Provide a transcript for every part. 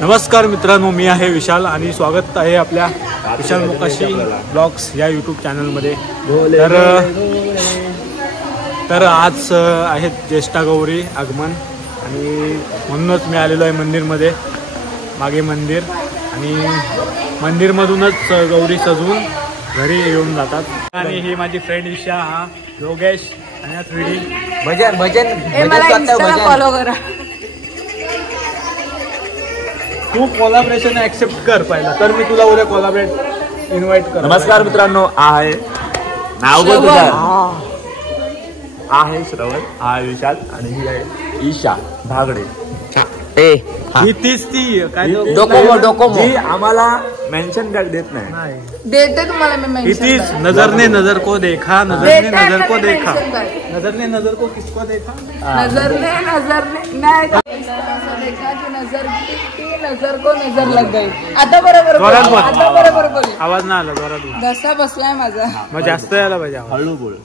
नमस्कार मित्रांनो, मी आहे विशाल आणि स्वागत आहे आपल्या विशाल मोकाशी ब्लॉग्स या यूट्यूब चॅनलमध्ये। तर आज आहेत ज्येष्ठा गौरी आगमन आणि म्हणूनच मी आलेलो आहे मंदिरमध्ये। मागे मंदिर आणि मंदिरमधूनच गौरी सजवून घरी येऊन जातात। आणि ही माझी फ्रेंड ईशा, हा योगेश आणि हा 3D भजन फॉलो करा। तू कोलॅबरेशन ऍक्सेप्ट कर पहिला, तर मी तुला उद्या कोलॅबरेट इन्व्हाइट कर। नमस्कार मित्रांनो, आहे नाव बोल तुझं? आहे श्रवण, आहे विशाल आणि ही आहे ईशा भागडे। ही तीच ती काय डोकोमो जी आम्हाला मेन्शन टॅग देत नाही, देते तुम्हाला मी मेंशन। तीच नजर ने नजर को देखा, नजर ने नजर को देखा, नजर ने नजर को किसको देखा, नजर ने नहीं देखा कि नजर की नजर को नजर लग गई। आता बरोबर बोल, आवाज ना आला जोरात, घसा बसलाय माझा, मग जास्त यायला पाहिजे, हळू बोल।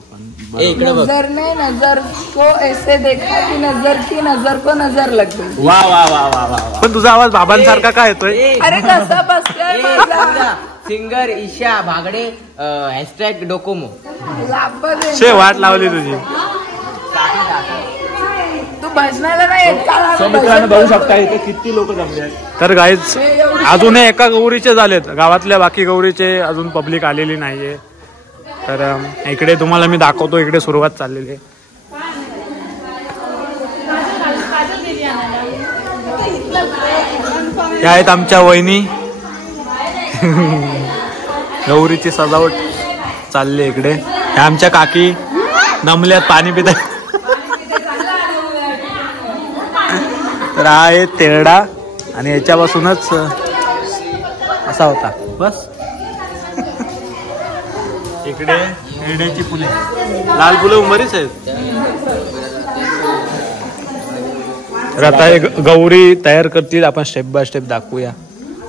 नजर ने नजर को ऐसे देखा कि नजर की नजर को नजर लग गई। वा वा वा वा वा। पण तुझा आवाज बाबांसारखा काय येतोय? अरे घसा बसलाय माझा। Singer Isha Bhagde hashtag Docomo. शे वाट लावली तुझी। तू भजनाला नाही येत का? मित्रांनो बघू शकता इथे किती लोक जमले आहेत। तर गाईज अजून एका गौरीचे झालेत, गावातल्या बाकी गौरीचे अजून पब्लिक आलेली नाहीये। तर इकडे तुम्हाला मी दाखवतो, इकडे सुरुवात चाललेली आहे। या आहेत आमच्या वहिनी, गौरीची सजावट चालली इकडे। ह्या आमच्या काकी नमल्यात पाणी पितात। तर हा आहे तेरडा आणि याच्यापासूनच असा होता बस। इकडे तेरड्याची फुले, लाल फुले उमरीच आहेत। तर आता हे गौरी तयार करतील, आपण स्टेप बाय स्टेप दाखवूया।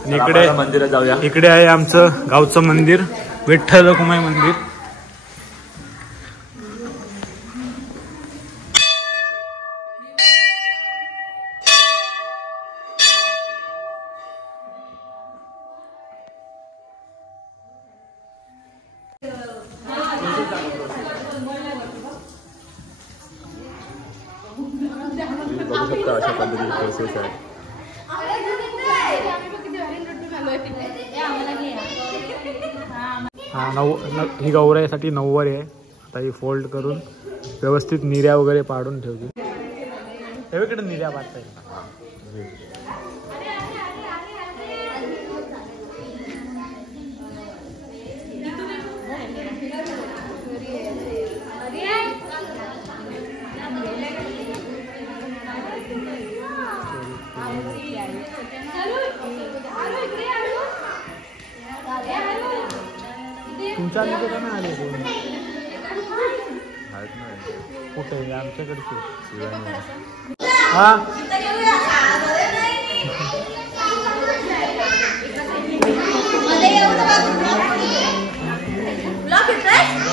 आणि इकडे मंदिरात जाऊया। इकडे आहे आमचं गावचं मंदिर, विठ्ठल रखुमाई मंदिर। बघू शकता अशा पद्धतीची प्रोसेस आहे। ही गौराईसाठी नऊवारी आहे। आता ही फोल्ड करून व्यवस्थित निर्या वगैरे पाडून ठेवली। इकडे निर्या पाडता येईल। तुमच्या आले कुठे? आमच्याकडचे हा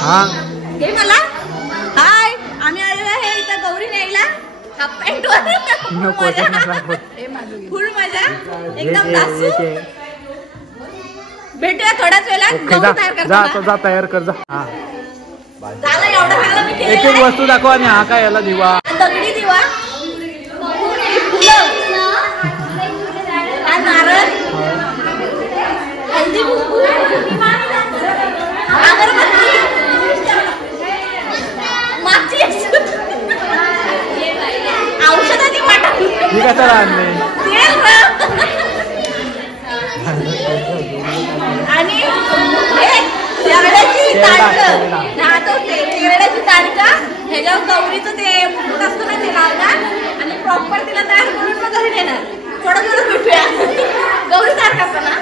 हा मला हाय, आम्ही आलेलो आहे इथं गौरी न्यायला। हाफ पॅन्ट फुल मजा एकदम दासू। भेटूया थोड्याच वेळात। जा तयार कर जा। हा झालं एवढं झालं, मी एक एक वस्तू दाखव। आणि हा काय याला दिवा, दगडी दिवा, हा नारळ, हळदी कुंकू, अगरबत्ती, माचीस, औषधाची वाटप, ही कशाला आणले? आणि तेरड्याची ताडका, ह्याच्यावर गौरीचं ते फूट असतं ना, ते लावणार आणि प्रॉपर तिला तयार करून मग घरी नेणार। थोडं थोडं भेटूया गौरी तयार करताना।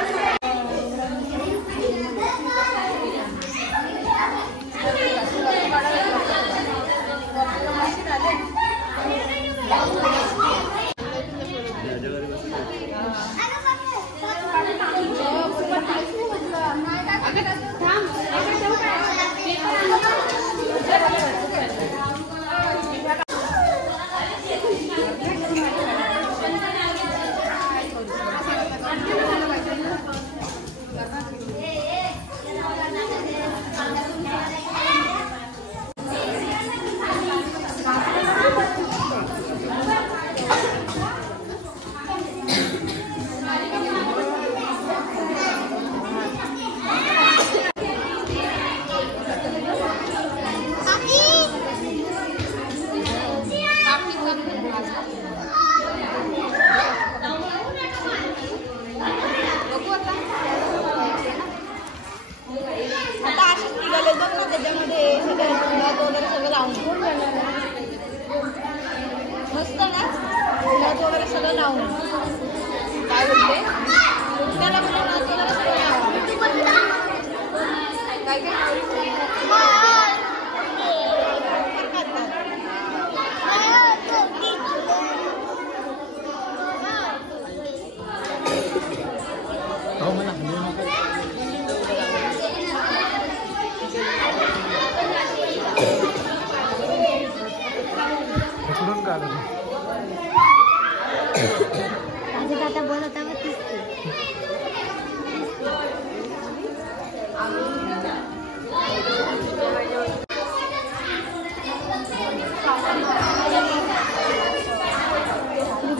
काय बोलते कृष्णाला बोलवलं काय आता बोलता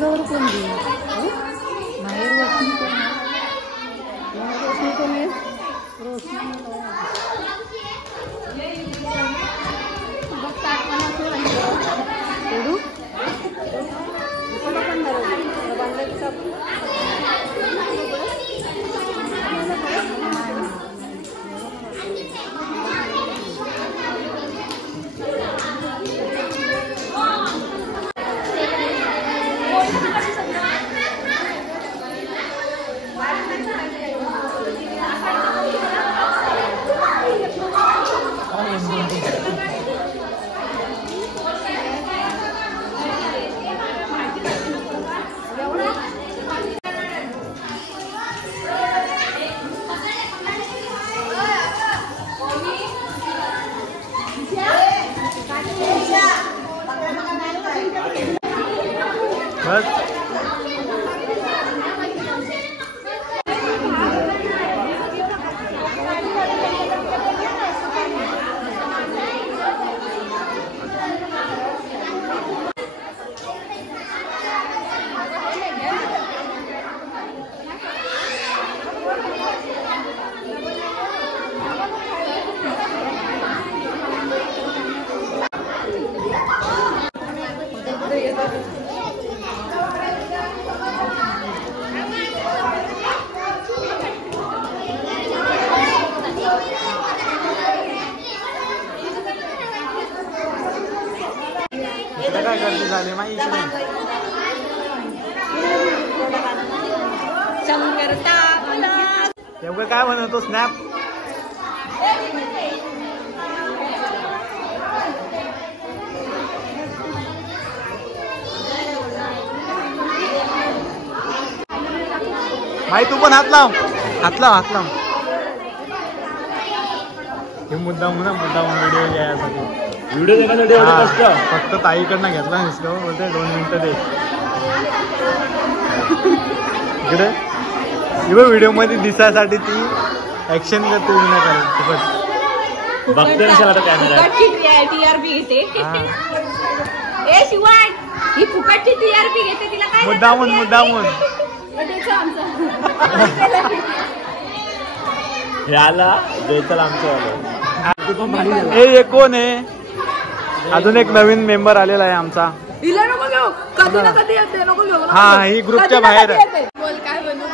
गौर कोण बाहेर रोशनी कोण आहे रोशनी काय गर्दी झाली माहिती नेमकं काय म्हणतो स्नॅप माही तू पण हात लाव हे मुद्दाम व्हिडिओ घ्यायसाठी व्हिडिओ देण्यासाठी एवढं कष्ट फक्त ताईकडनं घेतला निसका बोलते 2 मिनिटं दे इकडे व्हिडिओ मध्ये दिसायसाठी ती ऍक्शन करते नाही करायची खूपच बघते आता कॅमेरा टीआरपी घेते ए शिवाय ही फुकटची टीआरपी घेते तिला काय मुद्दामून हे आला देतल आमचं हे कोण आहे अजून एक नवीन मेंबर आलेला आहे आमचा हिला नको घेऊ कधी ना कधी येते नको घेऊ हा ही ग्रुपच्या बाहेर आहे बोल काय बनू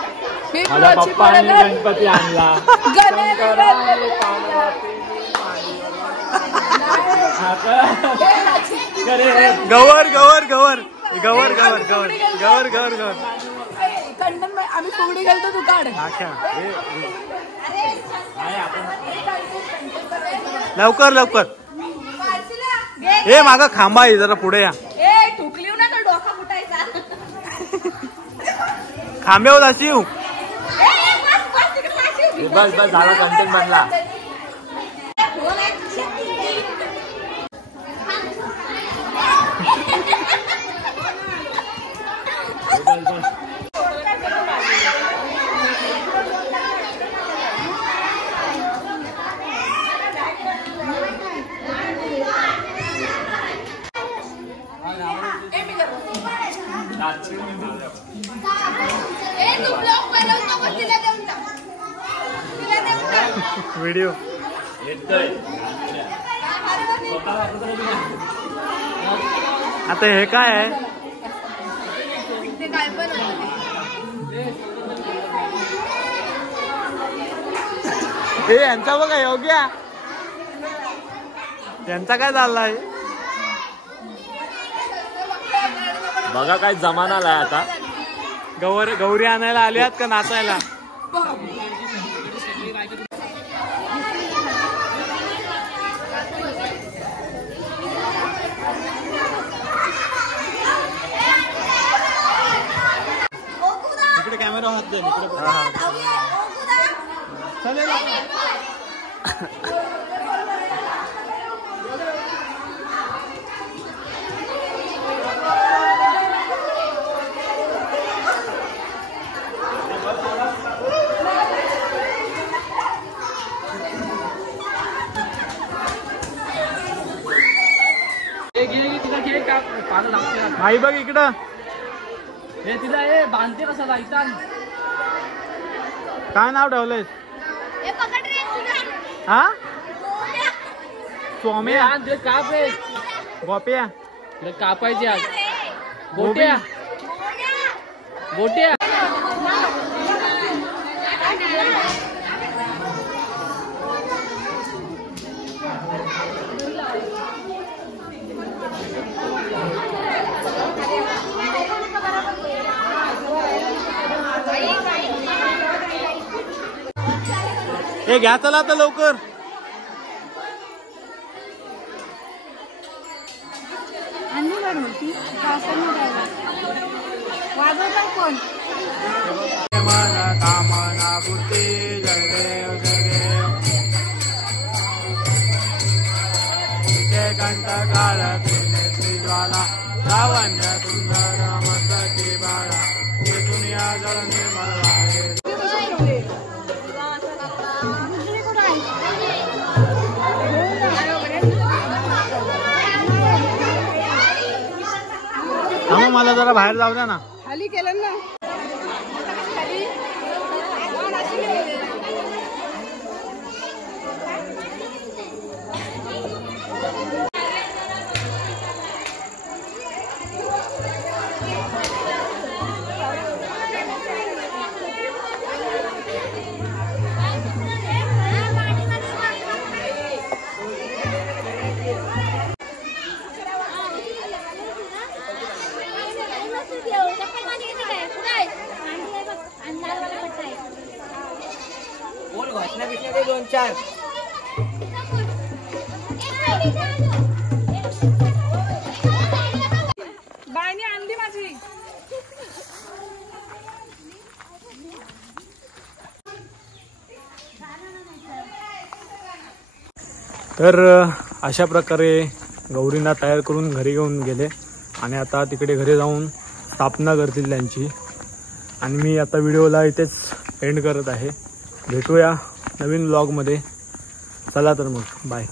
माझा पप्पा आणि गणपती आणला गवर कंटन आम्ही फुगडी घालतो तू काढ लवकर हे मागा खांबा आहे जरा पुढे या ए ठुकली ना तर डोका फुटायचा खांब्यावर अशी बस झाला कंटेंट बनला व्हिडिओ आता हे काय आहे हे यांचा बघा योग्य यांचा काय चाललाय बघा काय जमाना आलाय आता गौरी आणायला आल्यात का नाचायला? इकडे कॅमेरा हात दे. चालेल. आई बघ इकडं. हे तिला हे बांधते कसं जायचं. काय नाव ठेवलंयस? हा स्वाम्या काप रे. गोप्या कापायचे आज. गोट्या गोट्या. हे घ्या चला आता लवकर. कामना बुद्धी जगदेव जगदेव कंठ काळ ज्वाला लावण्य सुंदर मस्तकी बाळा दुनिया जल निर्मळ मला जरा बाहेर जाऊ द्या ना. खाली केलं ना. दोन चार बायने आणली माझी. तर अशा प्रकारे गौरींना तयार करून घरी घेऊन गेले आणि आता तिकडे घरी जाऊन स्थापना करतील त्यांची. आणि मी आता व्हिडिओला इथेच एंड करत आहे. भेटूया नवीन व्लॉगमध्ये. चला तर मग बाय.